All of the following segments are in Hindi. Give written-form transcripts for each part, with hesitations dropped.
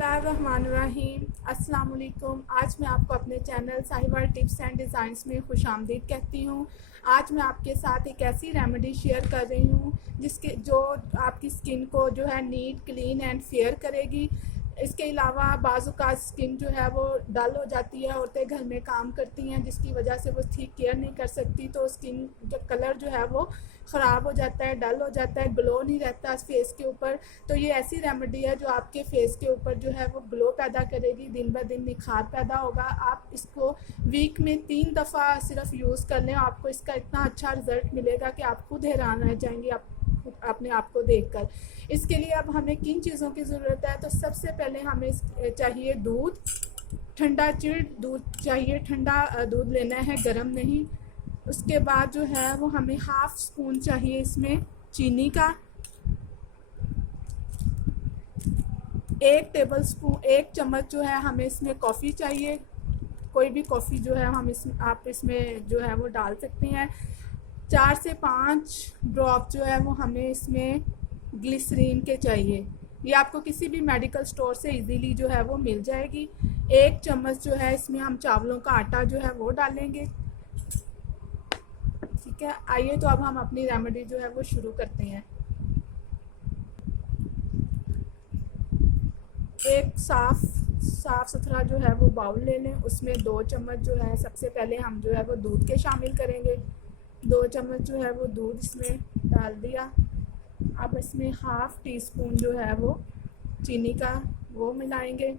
बिस्मिल्लाहिर्रहमानिर्रहीम। अस्सलाम वालेकुम। आज मैं आपको अपने channel Sahiwal tips and designs में खुशामदीद कहती हूँ। आज मैं आपके साथ एक ऐसी रेमेडी शेयर कर रही हूँ जो आपकी स्किन को जो है नीट, क्लीन एंड फेयर करेगी। इसके अलावा बाज़ स्किन जो है वो डल हो जाती है, औरतें घर में काम करती हैं जिसकी वजह से वो ठीक केयर नहीं कर सकती, तो स्किन का कलर जो है वो ख़राब हो जाता है, डल हो जाता है, ग्लो नहीं रहता फेस के ऊपर। तो ये ऐसी रेमेडी है जो आपके फेस के ऊपर जो है वो ग्लो पैदा करेगी, दिन ब दिन निखार पैदा होगा। आप इसको वीक में 3 दफ़ा सिर्फ यूज़ कर लें, आपको इसका इतना अच्छा रिज़ल्ट मिलेगा कि आप खुद हैरान रह जाएंगी अपने आप को देखकर। इसके लिए अब हमें किन चीज़ों की ज़रूरत है, तो सबसे पहले हमें चाहिए दूध, ठंडा चिल्ड दूध चाहिए, ठंडा दूध लेना है, गर्म नहीं। उसके बाद जो है वो हमें हाफ़ स्पून चाहिए इसमें चीनी का, 1 चम्मच जो है हमें इसमें कॉफ़ी चाहिए, कोई भी कॉफ़ी जो है आप इसमें जो है वो डाल सकते हैं। 4 से 5 ड्रॉप जो है वो हमें इसमें ग्लिसरीन के चाहिए, ये आपको किसी भी मेडिकल स्टोर से इजीली जो है वो मिल जाएगी। 1 चम्मच जो है इसमें हम चावलों का आटा जो है वो डालेंगे। ठीक है, आइए तो अब हम अपनी रेमेडी जो है वो शुरू करते हैं। एक साफ़ सुथरा जो है वो बाउल ले लें, उसमें 2 चम्मच जो है सबसे पहले हम जो है वो दूध के शामिल करेंगे। 2 चम्मच जो है वो दूध इसमें डाल दिया। अब इसमें हाफ़ टी स्पून जो है वो चीनी का वो मिलाएंगे।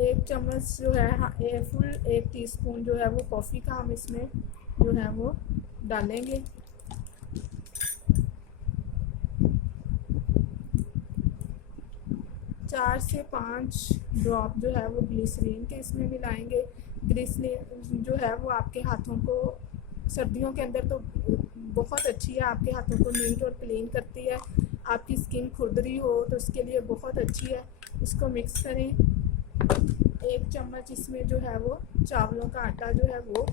एक चम्मच जो है फुल 1 टीस्पून जो है वो कॉफ़ी का हम इसमें जो है वो डालेंगे। चार से 5 ड्रॉप जो है वो ग्लिसरीन के इसमें मिलाएंगे। ग्लिसरीन जो है वो आपके हाथों को सर्दियों के अंदर तो बहुत अच्छी है, आपके हाथों को नीट और क्लीन करती है। आपकी स्किन खुरदरी हो तो उसके लिए बहुत अच्छी है। इसको मिक्स करें। 1 चम्मच इसमें जो है वो चावलों का आटा जो है वो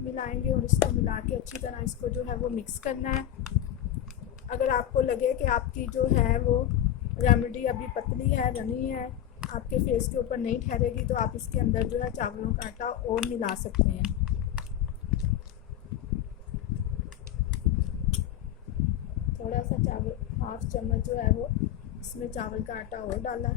मिलाएंगे और इसको मिला के अच्छी तरह इसको जो है वो मिक्स करना है। अगर आपको लगे कि आपकी जो है वो रेमेडी अभी पतली है, रनी है, आपके फेस के ऊपर नहीं ठहरेगी, तो आप इसके अंदर जो है चावलों का आटा और मिला सकते हैं। थोड़ा सा चावल, हाफ़ चम्मच जो है वो इसमें चावल का आटा और डाला।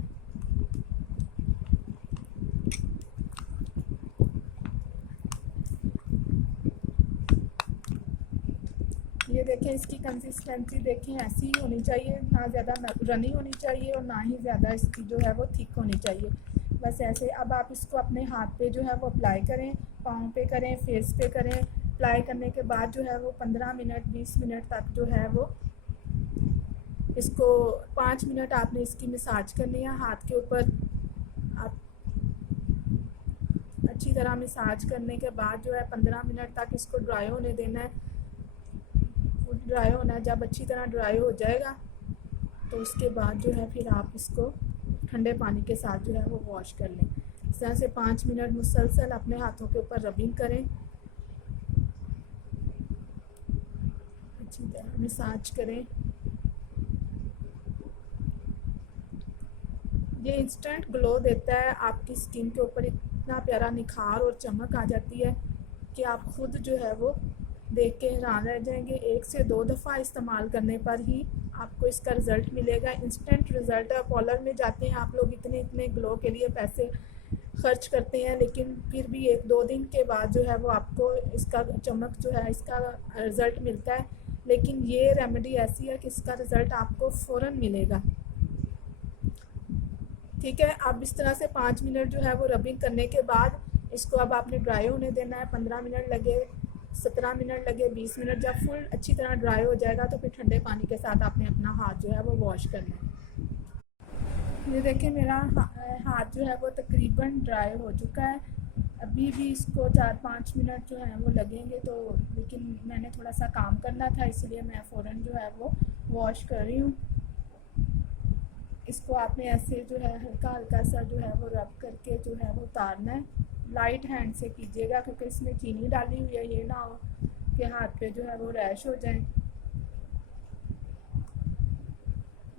ये देखें, इसकी कंसिस्टेंसी देखें, ऐसी ही होनी चाहिए, ना ज़्यादा रनी होनी चाहिए और ना ही ज़्यादा इसकी जो है वो थिक होनी चाहिए, बस ऐसे। अब आप इसको अपने हाथ पे जो है वो अप्लाई करें, पाँव पे करें, फेस पे करें। अप्लाई करने के बाद जो है वो 15 मिनट 20 मिनट तक जो है वो इसको 5 मिनट आपने इसकी मसाज करनी है हाथ के ऊपर। आप अच्छी तरह मसाज करने के बाद जो है 15 मिनट तक इसको ड्राई होने देना है। ड्राई होना है, जब अच्छी तरह ड्राई हो जाएगा तो उसके बाद जो है फिर आप इसको ठंडे पानी के साथ जो है वो वॉश कर लें। इस तरह से 5 मिनट मुसलसल अपने हाथों के ऊपर रबिंग करें, अच्छी तरह मसाज करें। ये इंस्टेंट ग्लो देता है, आपकी स्किन के ऊपर इतना प्यारा निखार और चमक आ जाती है कि आप खुद जो है वो देख के हैरान रह जाएंगे। 1 से 2 दफ़ा इस्तेमाल करने पर ही आपको इसका रिज़ल्ट मिलेगा, इंस्टेंट रिज़ल्ट है। पार्लर में जाते हैं आप लोग, इतने ग्लो के लिए पैसे खर्च करते हैं, लेकिन फिर भी 1-2 दिन के बाद जो है वो आपको इसका चमक जो है, इसका रिज़ल्ट मिलता है। लेकिन ये रेमेडी ऐसी है कि इसका रिज़ल्ट आपको फ़ौरन मिलेगा। ठीक है, अब इस तरह से 5 मिनट जो है वो रबिंग करने के बाद इसको अब आपने ड्राई होने देना है। 15 मिनट लगे, 17 मिनट लगे, 20 मिनट, जब फुल अच्छी तरह ड्राई हो जाएगा तो फिर ठंडे पानी के साथ आपने अपना हाथ जो है वो वॉश करना है। ये देखिए, मेरा हाथ जो है वो तकरीबन ड्राई हो चुका है। अभी भी इसको 4-5 मिनट जो है वो लगेंगे, तो लेकिन मैंने थोड़ा सा काम करना था इसलिए मैं फ़ौरन जो है वो वॉश कर रही हूँ। इसको आपने ऐसे जो है हल्का हल्का सा जो है वो रब करके जो है वो उतारना है। लाइट हैंड से कीजिएगा क्योंकि इसमें चीनी डाली हुई है, ये ना हो कि हाथ पे जो है वो रैश हो जाए।